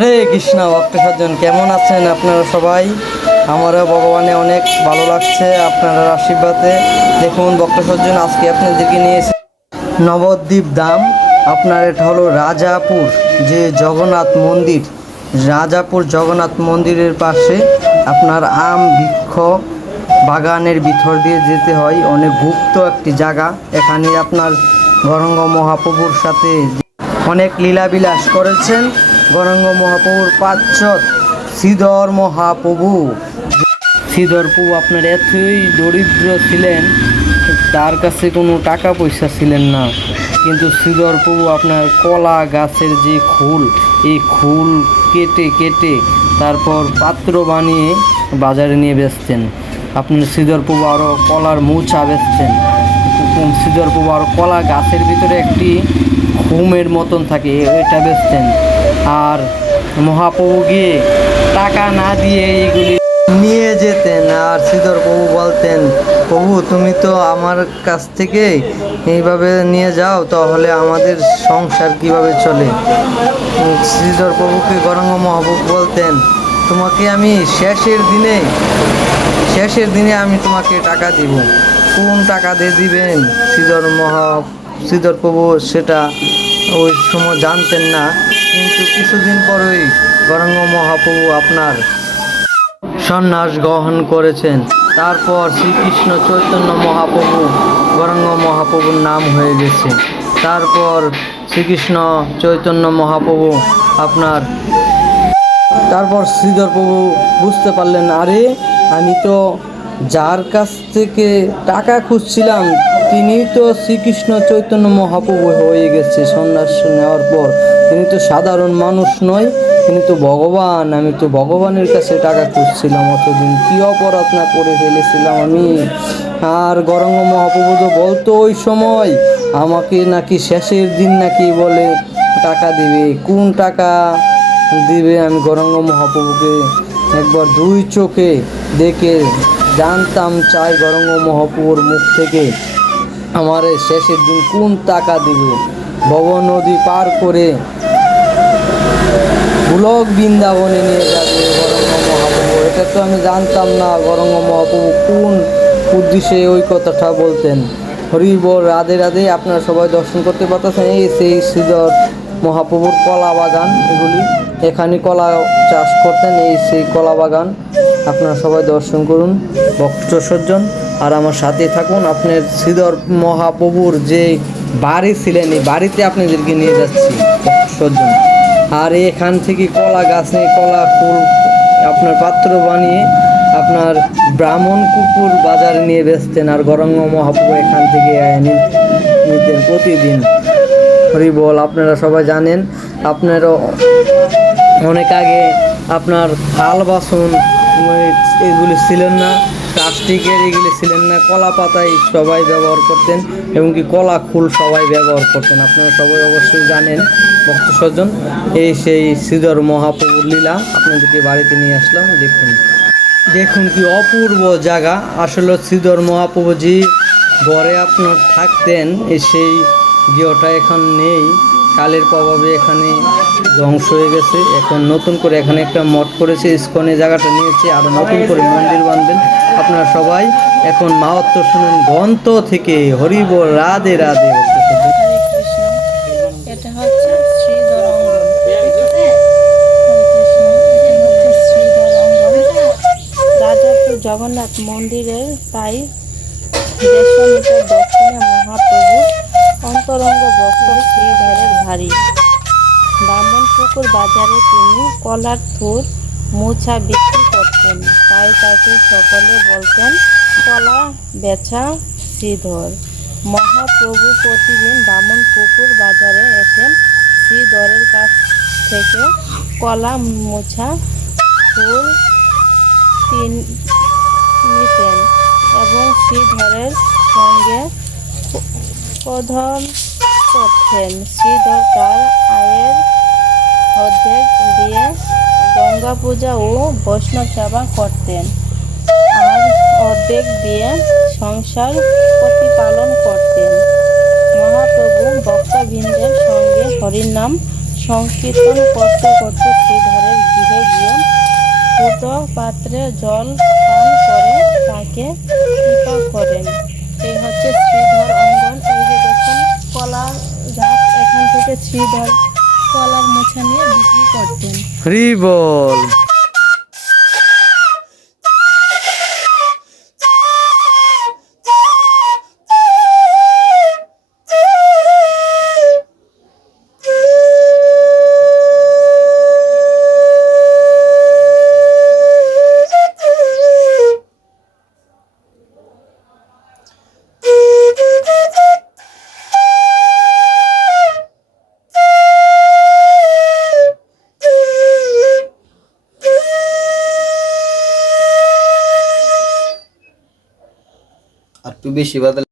হরে কৃষ্ণ ভক্ত সজ্জন, কেমন আছেন আপনারা সবাই? আমারও ভগবানে অনেক ভালো লাগছে আপনারা আশীর্বাদে। দেখুন ভক্ত সজ্জন, আজকে আপনাদেরকে নিয়েছি নবদ্বীপ ধাম। আপনার এটা হলো রাজাপুর যে জগন্নাথ মন্দির, রাজাপুর জগন্নাথ মন্দিরের পাশে আপনার আম বৃক্ষ বাগানের ভিতর দিয়ে যেতে হয়। অনেক গুপ্ত একটি জায়গা। এখানে আপনার গৌরাঙ্গ মহাপ্রভুর সাথে অনেক লীলাবিলাস করেছেন। গৌরাঙ্গ মহাপ্রভুর পার্শ্বদ শ্রীধর মহাপ্রভু। শ্রীধর প্রভু আপনার এতই দরিদ্র ছিলেন, তার কাছে কোনো টাকা পয়সা ছিলেন না, কিন্তু শ্রীধর প্রভু আপনার কলা গাছের যে খোল, এই খোল কেটে কেটে তারপর পাত্র বানিয়ে বাজারে নিয়ে বেচতেন। আপনার শ্রীধর প্রভু আরও কলার মৌচা বেচতেন। শ্রীধর প্রভু আরও কলা গাছের ভিতরে একটি ঘুমের মতন থাকে, এটা বেচতেন। আর মহাপ্রভু গিয়ে টাকা না দিয়ে এইগুলি নিয়ে যেতেন। আর শ্রীধর প্রভু বলতেন, প্রভু তুমি তো আমার কাছ থেকে এইভাবে নিয়ে যাও, তাহলে আমাদের সংসার কিভাবে চলে? শ্রীধর প্রভুকে গৌরাঙ্গ মহাপ্রভু বলতেন, তোমাকে আমি শেষের দিনে আমি তোমাকে টাকা দিব। কোন টাকা দিয়ে দিবেন শ্রীধর প্রভু সেটা ওই সময় জানতেন না। কিন্তু কিছুদিন পরেই গৌরাঙ্গ মহাপ্রভু আপনার সন্ন্যাস গ্রহণ করেছেন। তারপর শ্রীকৃষ্ণ চৈতন্য মহাপ্রভু গৌরাঙ্গ মহাপ্রভুর নাম হয়ে গেছে। তারপর শ্রীকৃষ্ণ চৈতন্য মহাপ্রভু আপনার তারপর শ্রীধর প্রভু বুঝতে পারলেন, আরে আমি তো যার কাছ থেকে টাকা খুঁজছিলাম তিনি তো শ্রীকৃষ্ণ চৈতন্য মহাপ্রভু হয়ে গেছে। সন্ন্যাস নেওয়ার পর তিনি তো সাধারণ মানুষ নয়, তিনি তো ভগবান। আমি তো ভগবানের কাছে টাকা খুঁজছিলাম, অতদিন কী অপরাধ না করে ফেলেছিলাম আমি। আর গৌরাঙ্গ মহাপ্রভু তো বলতো ওই সময় আমাকে নাকি শেষের দিন নাকি বলে টাকা দিবে। কোন টাকা দিবে আমি গৌরাঙ্গ মহাপ্রভুকে একবার দুই চোখে দেখে জানতাম চাই গৌরাঙ্গ মহাপ্রভুর মুখ থেকে আমার শেষের দিন কোন টাকা দিবে। ভব নদী পার করে গোলক বৃন্দাবনে নিয়ে যাবে গৌরাঙ্গ মহাপ্রভু। এটা তো আমি জানতাম না গৌরাঙ্গ মহাপ্রভু কোন উদ্দেশ্যে ওই কথাটা বলতেন। হরি বল, রাধে রাধে। আপনারা সবাই দর্শন করতে পারতেছেন এই সেই শ্রীধর মহাপ্রভুর কলা বাগান। এগুলি এখানে কলা চাষ করতেন, এই সেই কলা বাগান। আপনারা সবাই দর্শন করুন ভক্ত সজ্জন, আর আমার সাথে থাকুন। আপনার শ্রীধর মহাপ্রভুর যে বাড়ি ছিলেন এই বাড়িতে আপনাদেরকে নিয়ে যাচ্ছি ভক্ত সজ্জন। আর এখান থেকে কলা গাছে কলা ফুল আপনার পাত্র বানিয়ে আপনার ব্রাহ্মণপুকুর বাজারে নিয়ে বেচতেন। আর গৌরাঙ্গ মহাপ্রভু এখান থেকে নিতেন প্রতিদিন। হরি বল। আপনারা সবাই জানেন, আপনারও অনেক আগে আপনার থাল বাসন এগুলি ছিলেন না, প্লাস্টিকের এগুলি ছিলেন না, কলা পাতাই সবাই ব্যবহার করতেন, এবং কি কলা ফুল সবাই ব্যবহার করতেন। আপনারা সবাই অবশ্যই জানেন ভক্ত সজ্জন। এই সেই শ্রীধর মহাপ্রভুর লীলা আপনাদেরকে বাড়িতে নিয়ে আসলাম। দেখুন কি অপূর্ব জায়গা। আসলে শ্রীধর মহাপ্রভু যে ঘরে আপনার থাকতেন সেই গৃহটা এখন নেই, কালের প্রভাবে এখানে ধ্বংস হয়ে গেছে। এখন নতুন করে এখানে একটা মঠ করেছে, ইস্কনে জায়গাটা নিয়েছে, আর নতুন করে মন্দির বাঁধবেন। আপনারা সবাই এখন মাহাত্ম্য শুনুন গ্রন্থ থেকে। হরি বল, রাধে রাধে। এটা হচ্ছে শ্রীধর অঙ্গন। রাজাপুর জগন্নাথ মন্দিরের প্রায় 150 মিটার দক্ষিণে মহাপ্রভু অন্তরঙ্গ ভক্ত শ্রীধরের ভারী ব্রাহ্মণপুকুর বাজারে তিনি কলার থুর মোছা বিক্রি করতেন, তাই তাকে সকলে বলতেন কলা বেচা শ্রীধর। মহাপ্রভু প্রতিদিন ব্রাহ্মণপুকুর বাজারে এসে শ্রীধরের কাছ থেকে কলা মোছা ফুল নিতেন এবং শ্রীধরের সঙ্গে কথন করতেন। শ্রীধর তার আয়ের অর্ধেক দিয়ে গঙ্গা পূজা ও বৈষ্ণব সেবা করতেন, আর অর্ধেক দিয়ে সংসার প্রতিপালন করতেন। মহাপ্রভু ভক্তবৃন্দের সঙ্গে হরিনাম সংকীর্তন করতে করতে শ্রীধরের গৃহে গিয়ে পূত পাত্রে জল পান করে তাকে কৃপা করেন। এই হচ্ছে শ্রীধর অঙ্গন। এই যে দেখুন কলার গাছ, এখান থেকে শ্রীধর কলার মোছা নিয়ে বিক্রি করতেন। হরি বল। আর একটু বেশি বাদল